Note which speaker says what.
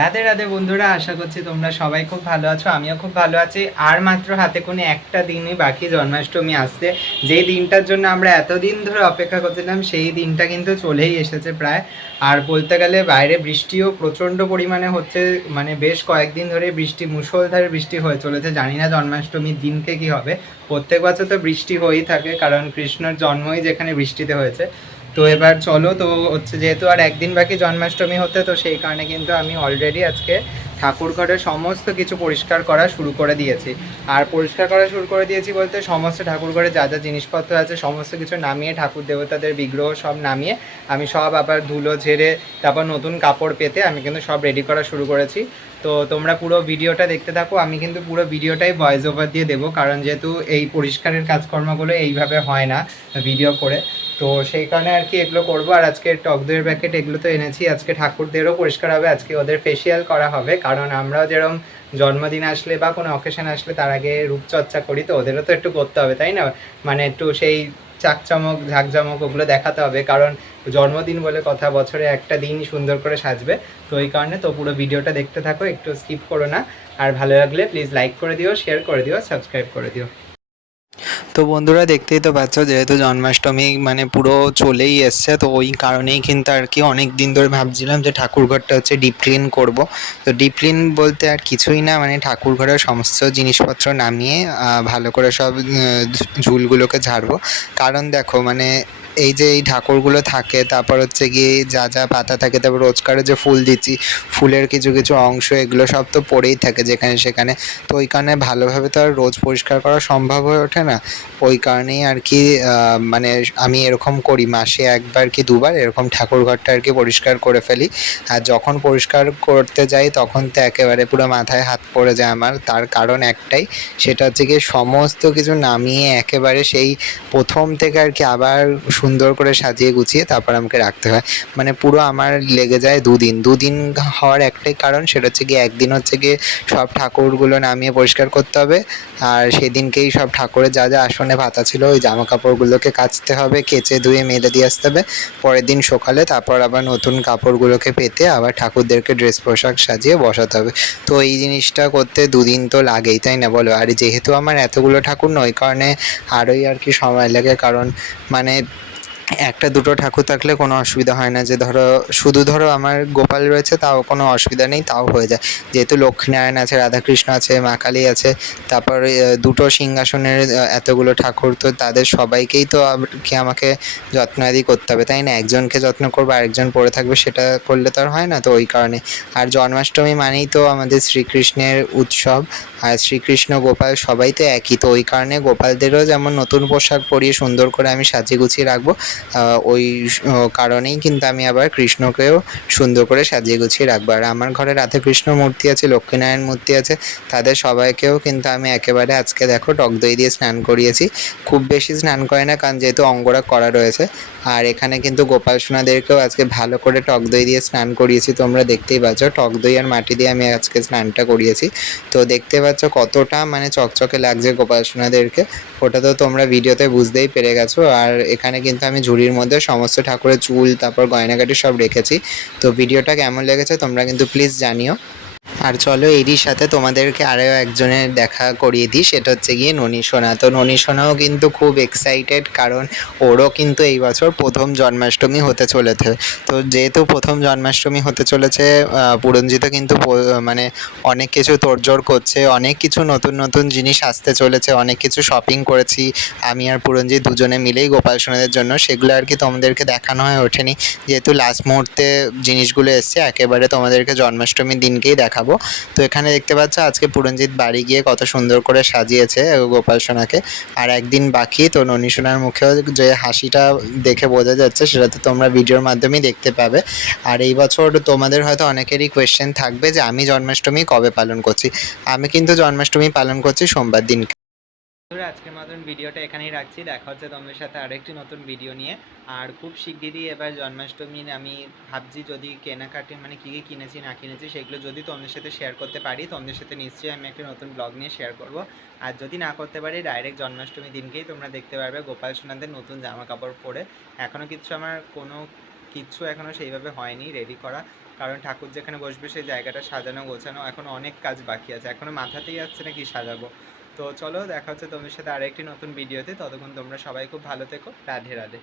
Speaker 1: রাধে রাধে বন্ধুরা, আশা করছি তোমরা সবাই খুব ভালো আছো, আমিও খুব ভালো আছি। আর মাত্র হাতে কোনো একটা দিনই বাকি, জন্মাষ্টমী আসছে। যেই দিনটার জন্য আমরা এতদিন ধরে অপেক্ষা করছিলাম, সেই দিনটা কিন্তু চলেই এসেছে প্রায়। আর বলতে গেলে বাইরে বৃষ্টিও প্রচণ্ড পরিমাণে হচ্ছে মানে বেশ কয়েকদিন ধরে বৃষ্টি, মুষলধারে বৃষ্টি হয়ে চলেছে। জানি না জন্মাষ্টমীর দিনকে কি হবে। প্রত্যেক বছর তো বৃষ্টি হয়েই থাকে, কারণ কৃষ্ণর জন্মই যেখানে বৃষ্টিতে হয়েছে। তো এবার চলো, তো হচ্ছে যেহেতু আর একদিন বাকি জন্মাষ্টমী হতে, তো সেই কারণে কিন্তু আমি অলরেডি আজকে ঠাকুর ঘরের সমস্ত কিছু পরিষ্কার করা শুরু করে দিয়েছি। আর পরিষ্কার করা শুরু করে দিয়েছি বলতে সমস্ত ঠাকুর ঘরে যা যা জিনিসপত্র আছে, সমস্ত কিছু নামিয়ে ঠাকুর দেবতাদের বিগ্রহ সব নামিয়ে আমি সব আবার ধুলো ঝেড়ে, তারপর নতুন কাপড় পেতে আমি কিন্তু সব রেডি করা শুরু করেছি। তো তোমরা পুরো ভিডিওটা দেখতে থাকো, আমি কিন্তু পুরো ভিডিওটাই ভয়েস ওভার দিয়ে দেবো, কারণ যেহেতু এই পরিষ্কারের কাজকর্মগুলো এইভাবে হয় না ভিডিও করে। তো সেই কারণে আর কি এগুলো করব। আর আজকে টক দইয়ের প্যাকেট এগুলো তো এনেছি। আজকে ঠাকুরদেরও পরিষ্কার হবে। আজকে ওদের ফেসিয়াল করা হবে। কারণ আমরা যেরকম জন্মদিন আসলে বা কোনো অকেশন আসলে তার আগে রূপচর্চা করি, তো ওদেরও তো একটু করতে হবে, তাই না? মানে একটু সেই চাকচমক, ঝাঁকঝমক ওগুলো দেখাতে হবে। কারণ জন্মদিন বলে কথা বছরে একটা দিন সুন্দর করে সাজবে। তো এই কারণে তো পুরো ভিডিওটা দেখতে থাকো, একটু স্কিপ করো না। আর ভালো লাগলে প্লিজ লাইক করে দিও শেয়ার করে দিও সাবস্ক্রাইব করে দিও। তো বন্ধুরা দেখতেই তো পাচ্ছ, যেহেতু জন্মাষ্টমী মানে পুরো চলেই এসছে, তো ওই কারণেই কিন্তু আর কি অনেক দিন ধরে ভাবছিলাম যে ঠাকুরঘরটা হচ্ছে ডিপ ক্লিন করব। তো ডিপ ক্লিন বলতে আর কিছুই না মানে ঠাকুরঘরের সমস্ত জিনিসপত্র নামিয়ে ভালো করে সব ঝুলগুলোকে ঝাড়বো। কারণ দেখো মানে এই যে এই ঠাকুরগুলো থাকে, তারপর হচ্ছে গিয়ে যা যা পাতা থাকে, তারপর রোজকারে যে ফুল দিচ্ছি, ফুলের কিছু কিছু অংশ, এগুলো সব তো পড়েই থাকে যেখানে সেখানে। তো ওই কারণে ভালোভাবে তো আর রোজ পরিষ্কার করা সম্ভব হয়ে ওঠে না। ওই কারণেই আর কি মানে আমি এরকম করি, মাসে একবার কি দুবার এরকম ঠাকুর ঘরটা আর কি পরিষ্কার করে ফেলি। আর যখন পরিষ্কার করতে যাই, তখন তো একেবারে পুরো মাথায় হাত পড়ে যায় আমার। তার কারণ একটাই, সেটা হচ্ছে গিয়ে সমস্ত কিছু নামিয়ে একেবারে সেই প্রথম থেকে আর কি আবার সুন্দর করে সাজিয়ে গুছিয়ে তারপর আমাকে রাখতে হয়। মানে পুরো আমার লেগে যায় দুদিন। দুদিন হওয়ার একটাই কারণ সেটা হচ্ছে গিয়ে একদিন হচ্ছে গিয়ে সব ঠাকুরগুলো নামিয়ে পরিষ্কার করতে হবে। আর সেদিনকেই সব ঠাকুরের যা যা আসনে ভাতা ছিল ওই জামা কাপড়গুলোকে কাচতে হবে, কেচে ধুয়ে মেলে দিয়ে আসতে হবে। পরের দিন সকালে তারপর আবার নতুন কাপড়গুলোকে পেতে আবার ঠাকুরদেরকে ড্রেস পোশাক সাজিয়ে বসাতে হবে। তো এই জিনিসটা করতে দুদিন তো লাগেই, তাই না বলো? আর যেহেতু আমার এতগুলো ঠাকুর নয় কারণে আরোই আর কি সময় লাগে। কারণ মানে একটা দুটো ঠাকুর থাকলে কোনো অসুবিধা হয় না যে ধরো, শুধু ধরো আমার গোপাল রয়েছে, তাও কোনো অসুবিধা নেই, তাও হয়ে যায়। যেহেতু লক্ষ্মীনারায়ণ আছে, রাধাকৃষ্ণ আছে, মা কালী আছে, তারপর দুটো সিংহাসনের এতগুলো ঠাকুর, তো তাদের সবাইকেই তো কি আমাকে যত্নাদি করতে হবে, তাই না? একজনকে যত্ন করব, আরেকজন পড়ে থাকবে, সেটা করলে তো আর হয় না তো ওই কারণে। আর জন্মাষ্টমী মানেই তো আমাদের শ্রীকৃষ্ণের উৎসব, আর শ্রীকৃষ্ণ, গোপাল সবাই তো একই, তো ওই কারণে গোপালদেরও যেমন নতুন পোশাক পরিয়ে সুন্দর করে আমি সাজিয়ে গুছিয়ে রাখব ওই কারণেই কিন্তু আমি আবার কৃষ্ণকেও সুন্দর করে সাজিয়ে গুছিয়ে রাখব। আর আমার ঘরে রাধে কৃষ্ণ মূর্তি আছে, লক্ষ্মীনারায়ণ মূর্তি আছে, তাদের সবাইকেও কিন্তু আমি একেবারে আজকে দেখো টক দই দিয়ে স্নান করিয়েছি। খুব বেশি স্নান করে না, কারণ যেহেতু অঙ্গরা করা রয়েছে। আর এখানে কিন্তু গোপাল সোনাদেরকেও আজকে ভালো করে টক দই দিয়ে স্নান করিয়েছি, তোমরা দেখতেই পাচ্ছ। টক দই আর মাটি দিয়ে আমি আজকে স্নানটা করিয়েছি। তো দেখতে পাচ্ছ কতটা মানে চকচকে লাগছে গোপাল সোনাদেরকে, ওটা তো তোমরা ভিডিওতে বুঝতেই পেরে গেছো। আর এখানে কিন্তু আমি ঝুড়ির মধ্যে সমস্ত ঠাকুরের চুল, তারপর গয়নাগাটি সব রেখেছি। তো ভিডিওটা কেমন লেগেছে তোমরা কিন্তু প্লিজ জানিও। আর চলো এরই সাথে তোমাদেরকে আরও একজনের দেখা করিয়ে দিই, সেটা হচ্ছে গিয়ে ননী সোনা তো ননী সোনাও কিন্তু খুব এক্সাইটেড কারণ ওরও কিন্তু এই বছর প্রথম জন্মাষ্টমী হতে চলেছে। তো যেহেতু প্রথম জন্মাষ্টমী হতে চলেছে পুরঞ্জিত কিন্তু মানে অনেক কিছু তোড়জোড় করছে, অনেক কিছু নতুন নতুন জিনিস আসতে চলেছে, অনেক কিছু শপিং করেছি। আমি আর পুরঞ্জিত দুজনে মিলেই গোপাল সোনাদের জন্য সেগুলো আর কি তোমাদেরকে দেখানো হয়ে ওঠেনি। যেহেতু লাস্ট মুহূর্তে জিনিসগুলো এসছে, একেবারে তোমাদেরকে জন্মাষ্টমীর দিনকেই দেখাবো। তো এখানে দেখতে পাচ্ছ আজকে পুরঞ্জিত বাড়ি গিয়ে কত সুন্দর করে সাজিয়েছে গোপাল সোনাকে। আর একদিন বাকি, তো ননী সোনার মুখেও যে হাসিটা দেখে বোঝা যাচ্ছে, সেটা তো তোমরা ভিডিওর মাধ্যমেই দেখতে পাবে। আর এই বছর তোমাদের হয়তো অনেকেরই কোয়েশ্চেন থাকবে যে, আমি জন্মাষ্টমী কবে পালন করছি? আমি কিন্তু জন্মাষ্টমী পালন করছি সোমবার দিন আজকের মতন ভিডিওটা এখানেই রাখছি। দেখা হচ্ছে তোমাদের সাথে আরেকটি নতুন ভিডিও নিয়ে। আর খুব শিগগিরই এবার জন্মাষ্টমী আমি ভাবছি যদি কেনাকাটি মানে কী কী কিনেছি, না কিনেছি, সেগুলো যদি তোমাদের সাথে শেয়ার করতে পারি, তোমাদের সাথে নিশ্চয়ই আমি একটা নতুন ব্লগ নিয়ে শেয়ার করব। আর যদি না করতে পারি ডাইরেক্ট জন্মাষ্টমী দিনকেই তোমরা দেখতে পারবে গোপাল সোনাদের নতুন জামা কাপড় পরে। এখনও কিছু আমার কোনো কিচ্ছু এখনও সেইভাবে হয়নি রেডি করা। কারণ ঠাকুর যেখানে বসবে সেই জায়গাটা সাজানো গোছানো এখন অনেক কাজ বাকি আছে। এখনও মাথাতেই আসছে না কি সাজাবো। তো চলো দেখা হচ্ছে তোমাদের সাথে আরেকটি নতুন ভিডিওতে। ততক্ষণ তোমরা সবাই খুব ভালো থেকো। রাধে রাধে।